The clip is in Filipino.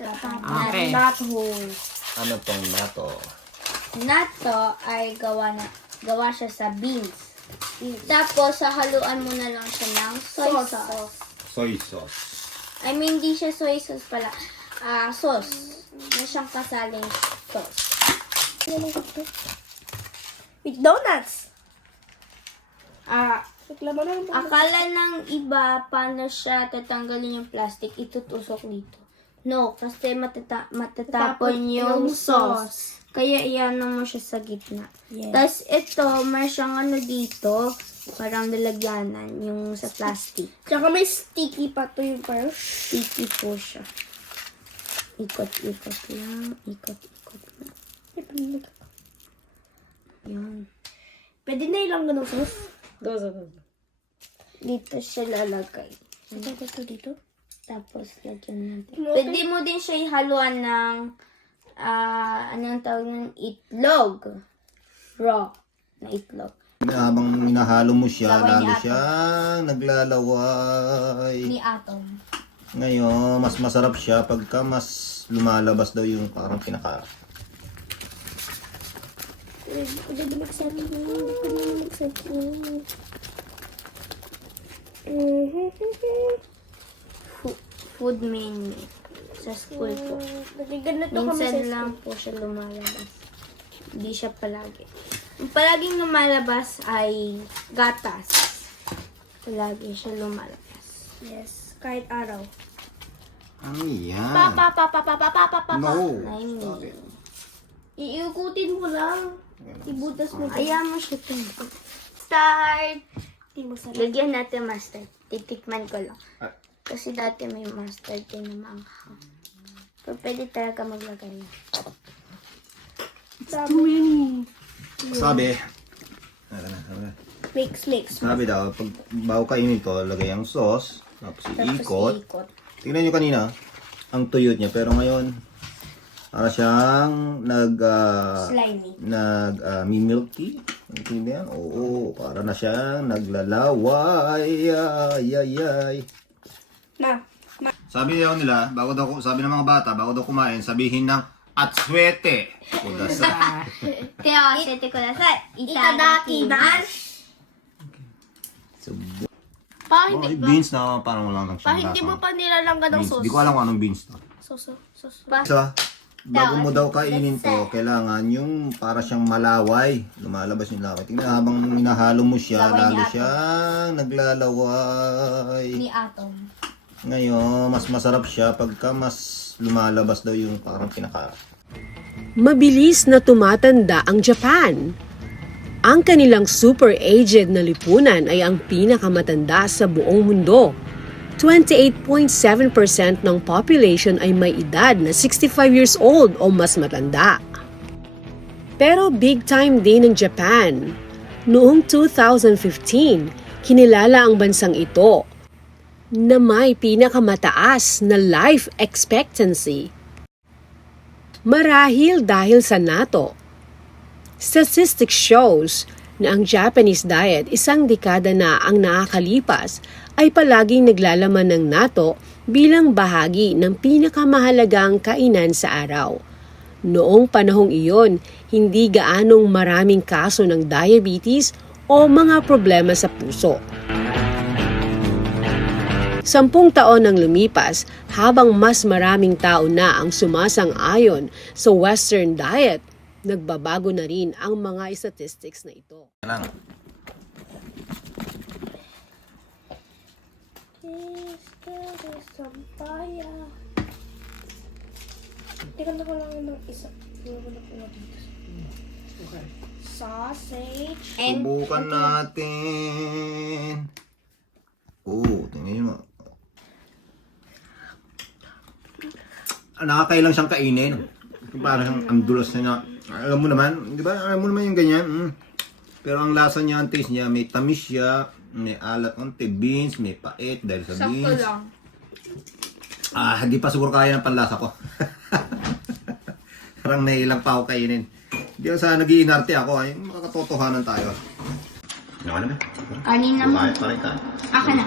Okay. Natto. Ano tong nato? Natto ay gawa siya sa beans. Tapos, haluan mo na lang siya ng soy sauce. Soy sauce. I mean, hindi siya soy sauce pala. Sauce. May siyang kasaling sauce. With donuts. Akala ng iba, paano siya tatanggalin yung plastic, itutusok dito. No, kasi matatapon yung sauce. Kaya iyan mo siya sa gitna. Yes. Tapos ito, may siyang ano dito, parang nilagyanan yung sa plastic. Tsaka may sticky pa to yung parang. Sticky po siya. Ikot-ikot lang. Ikot-ikot lang. Yan. Pwede na ilang ganong sauce. Dito siya lalagay. Ito dito. Tapos, lagyan natin. Okay. Pwede mo din siya ihaluan ng, anong tawag ng itlog. Raw na itlog. Habang minahalo mo siya, Laway ni lalo Atom. siyang naglalaway. Ni Atom. Ngayon, mas masarap siya pagka mas lumalabas daw yung parang pinaka... Pwede magsakin. Food menu. Sa school po. Ganito kami sa Minsan lang po siya lumalabas. Hindi siya palagi. Ang palaging lumalabas ay gatas. Palagi siya lumalabas. Yes, kahit araw. Ano yan? Papa. No. Ay, Stop it. Iikutin mo lang. Ibutas mo. Ayaw mo siya ito. Start! Hindi mo sarap. Lagyan natin mustard. Titikman ko lang. Ah. Kasi dati may mustard din na maanghang. Pero pwede talaga maglagay na. Sabi, Mix. sabi daw, pag bago kainin ito, lagay ang sauce, tapos Tapos iikot. iikot. Tingnan nyo kanina, ang tuyot niya, pero ngayon, para siyang Slimy. milky. Intindihan? Oo, para na siyang naglalaway. Ay. Na. Sabi daw nila, sabi ng mga bata, bago daw kumain, sabihin ng atswete. Kudasa. Teo, sete ko na sa Itadakimasu. Oh, beans na parang walang Pa, hindi mo pa nilalanggan ng beans. sauce. Di ko alam kung anong beans to. Sauce. So, bago mo daw kainin to, kailangan yung para siyang malaway. Lumalabas yung laway. Tingnan, habang minahalo mo siya, Laway ni lalo Atom. siyang naglalaway. Ni Atom. Ngayon, mas masarap siya pagka mas lumalabas daw yung parang pinaka... Mabilis na tumatanda ang Japan. Ang kanilang super-aged na lipunan ay ang pinakamatanda sa buong mundo. 28.7% ng population ay may edad na 65 years old o mas matanda. Pero big time din ng Japan. Noong 2015, kinilala ang bansang ito na may pinakamataas na life expectancy. Marahil dahil sa natto. Statistics shows na ang Japanese diet isang dekada na ang nakakalipas ay palaging naglalaman ng natto bilang bahagi ng pinakamahalagang kainan sa araw. Noong panahong iyon, hindi gaanong maraming kaso ng diabetes o mga problema sa puso. 10 taon nang lumipas habang mas maraming tao na ang sumasang-ayon sa Western diet, nagbabago na rin ang mga statistics na ito. Sampaya. Teka na ko lang ng isa. Okay. Sausage. Subukan natin. Tingnan nyo. Nakakailang siyang kainin. Parang ang dulas na niya. Alam mo naman, di ba? Alam mo naman yung ganyan. Pero ang lasa niya, ang taste niya, may tamis siya, may alat konti, beans, may pait dahil sa beans. Sakto lang. Hindi pa siguro kaya ng panlasa ko. Parang nailang pa ako kainin. Hindi ako sa nag-iinarte ako, ay makakatotohanan tayo. Ano ka na ba? Kanin naman. Palit ka. Aka na.